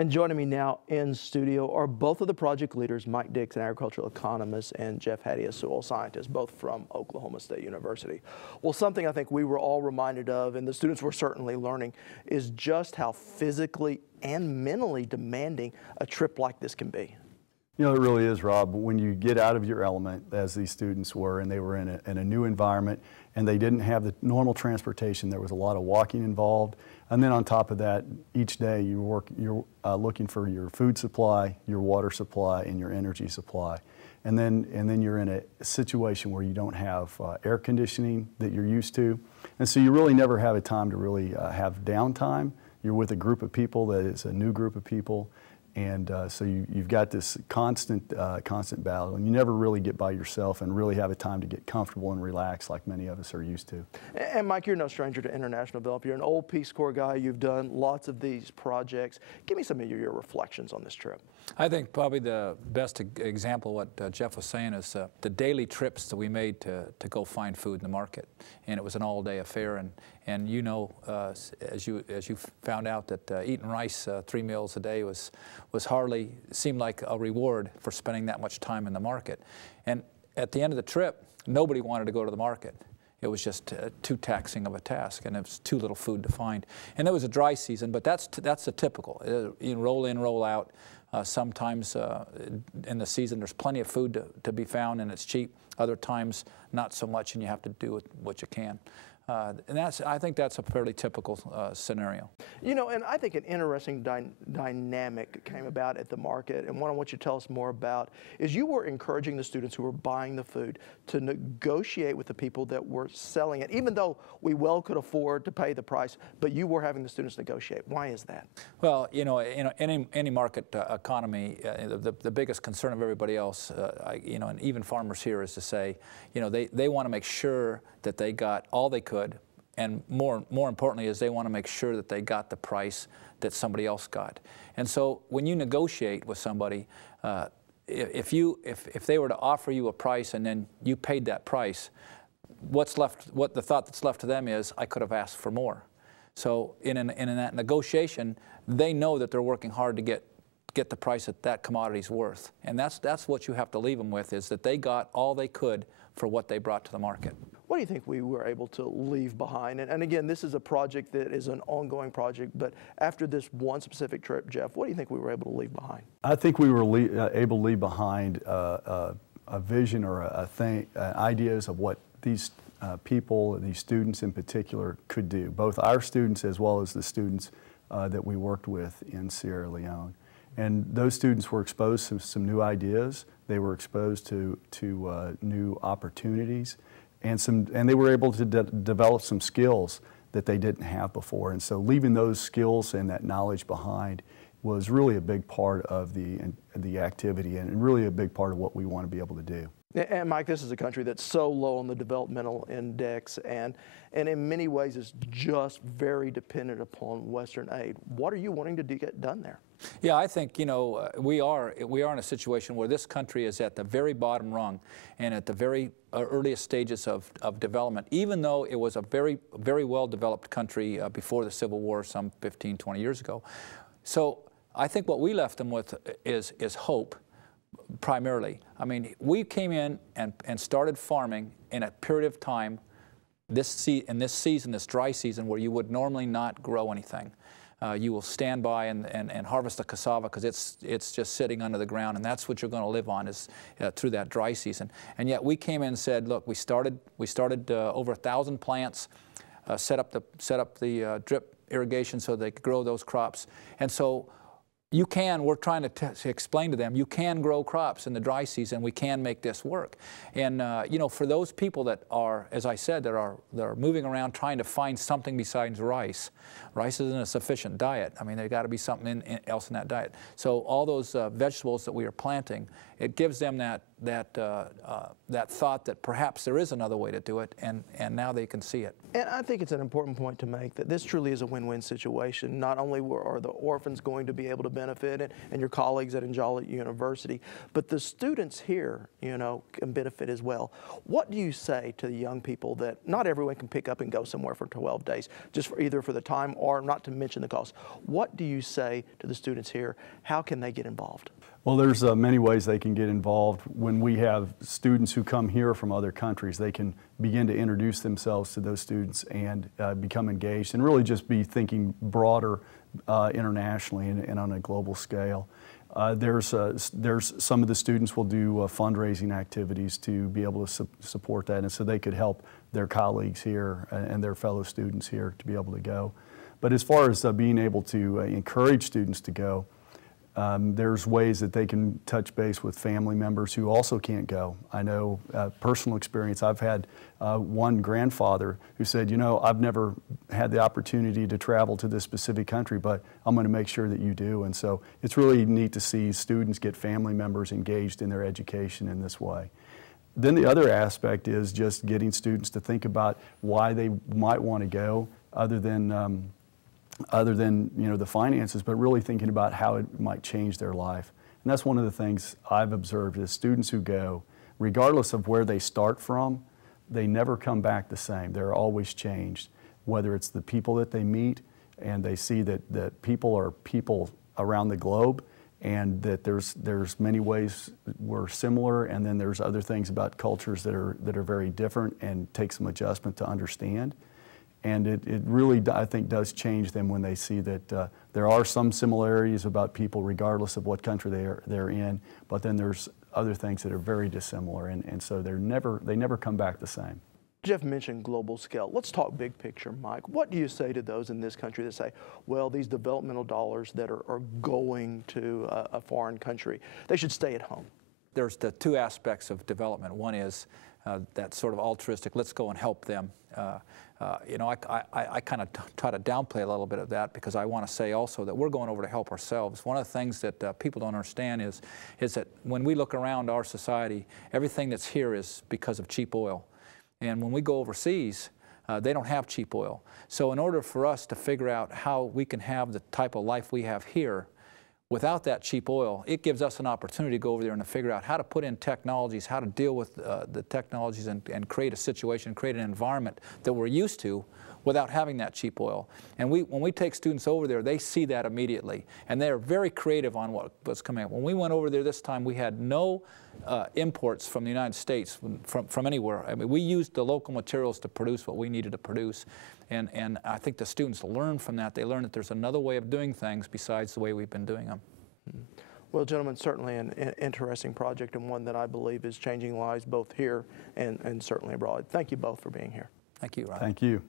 And joining me now in studio are both of the project leaders, Mike Dix, an agricultural economist, and Jeff Hattie, a soil scientist, both from Oklahoma State University. Well, something I think we were all reminded of, and the students were certainly learning, is just how physically and mentally demanding a trip like this can be. You know, it really is, Rob. When you get out of your element, as these students were, and they were in a new environment, and they didn't have the normal transportation, there was a lot of walking involved. And then on top of that, each day you're looking for your food supply, your water supply, and your energy supply. And then you're in a situation where you don't have air conditioning that you're used to. And so you really never have a time to really have downtime. You're with a group of people that is a new group of people. And so you've got this constant battle, and you never really get by yourself and really have a time to get comfortable and relax like many of us are used to. And Mike, you're no stranger to international development. You're an old Peace Corps guy. You've done lots of these projects. Give me some of your reflections on this trip. I think probably the best example of what Jeff was saying is the daily trips that we made to go find food in the market. And it was an all-day affair. And you know, as you found out, that eating rice 3 meals a day was hardly seemed like a reward for spending that much time in the market. And at the end of the trip, nobody wanted to go to the market. It was just too taxing of a task, and it was too little food to find. And it was a dry season, but that's a typical. You roll in, roll out. Sometimes in the season there's plenty of food to be found and it's cheap. Other times not so much, and you have to do what you can. And I think that's a fairly typical scenario. You know, and I think an interesting dynamic came about at the market, and what I want you to tell us more about is you were encouraging the students who were buying the food to negotiate with the people that were selling it, even though we well could afford to pay the price, but you were having the students negotiate. Why is that? Well, you know, any market economy, the biggest concern of everybody else, you know, and even farmers here, is to say, you know, they want to make sure that they got all they could, and more importantly is they want to make sure that they got the price that somebody else got. And so when you negotiate with somebody, if they were to offer you a price and then you paid that price, what the thought that's left to them is, I could have asked for more. So in that negotiation, they know that they're working hard to get the price that commodity's worth. And that's what you have to leave them with, is that they got all they could for what they brought to the market. What do you think we were able to leave behind? And again, this is a project that is an ongoing project, but after this one specific trip, Jeff, what do you think we were able to leave behind? I think we were able to leave behind a vision or ideas of what these people, these students in particular, could do, both our students as well as the students that we worked with in Sierra Leone. And those students were exposed to some new ideas. They were exposed to new opportunities, and they were able to develop some skills that they didn't have before. And so leaving those skills and that knowledge behind was really a big part of the activity, and really a big part of what we want to be able to do. And Mike, this is a country that's so low on the developmental index, and in many ways is just very dependent upon Western aid. What are you wanting to get done there? Yeah, I think, you know, we are in a situation where this country is at the very bottom rung and at the very earliest stages of development, even though it was a very well developed country before the Civil War some 15, 20 years ago. So I think what we left them with is hope, primarily. I mean, we came in and started farming in a period of time, in this season, this dry season, where you would normally not grow anything. You will stand by and harvest the cassava because it's just sitting under the ground, and that's what you're going to live on is through that dry season. And yet we came in and said, look, we started over 1,000 plants, set up the drip irrigation so they could grow those crops. And so we're trying to explain to them, you can grow crops in the dry season. We can make this work. And you know, for those people that are, as I said, that are moving around trying to find something besides rice. Rice isn't a sufficient diet. I mean, there's got to be something else in that diet. So all those vegetables that we are planting, it gives them that thought that perhaps there is another way to do it, and now they can see it. And I think it's an important point to make that this truly is a win-win situation. Not only are the orphans going to be able to benefit and your colleagues at Njala University, but the students here, you know, can benefit as well. What do you say to the young people that not everyone can pick up and go somewhere for 12 days, just for either for the time or not to mention the cost? What do you say to the students here? How can they get involved? Well, there's many ways they can get involved. When we have students who come here from other countries, they can begin to introduce themselves to those students and become engaged and really just be thinking broader internationally and on a global scale. There's some of the students will do fundraising activities to be able to support that, and so they could help their colleagues here and their fellow students here to be able to go. But as far as being able to encourage students to go, there's ways that they can touch base with family members who also can't go. I know personal experience, I've had one grandfather who said, you know, I've never had the opportunity to travel to this specific country, but I'm going to make sure that you do. And so it's really neat to see students get family members engaged in their education in this way. Then the other aspect is just getting students to think about why they might want to go, other than you know, the finances, but really thinking about how it might change their life. And that's one of the things I've observed is students who go, regardless of where they start from, they never come back the same. They're always changed, whether it's the people that they meet and they see that people are people around the globe, and that there's many ways we're similar, and then there's other things about cultures that are very different and take some adjustment to understand. And it really, I think, does change them when they see that there are some similarities about people regardless of what country they're in, but then there's other things that are very dissimilar, and so they never come back the same. Jeff mentioned global scale. Let's talk big picture, Mike. What do you say to those in this country that say, well, these developmental dollars that are going to a foreign country, they should stay at home? There's the two aspects of development. One is that sort of altruistic, let's go and help them. You know, I kind of try to downplay a little bit of that, because I want to say also that we're going over to help ourselves. One of the things that people don't understand is that when we look around our society, everything that's here is because of cheap oil. And when we go overseas, they don't have cheap oil. So in order for us to figure out how we can have the type of life we have here without that cheap oil, it gives us an opportunity to go over there and to figure out how to put in technologies, how to deal with the technologies and create a situation, create an environment that we're used to without having that cheap oil. And when we take students over there, they see that immediately, and they're very creative on what's coming up. When we went over there this time, we had no imports from the United States, from anywhere. I mean, we used the local materials to produce what we needed to produce. And I think the students learn from that. They learn that there's another way of doing things besides the way we've been doing them. Well, gentlemen, certainly an interesting project, and one that I believe is changing lives both here and certainly abroad. Thank you both for being here. Thank you, Ryan. Thank you.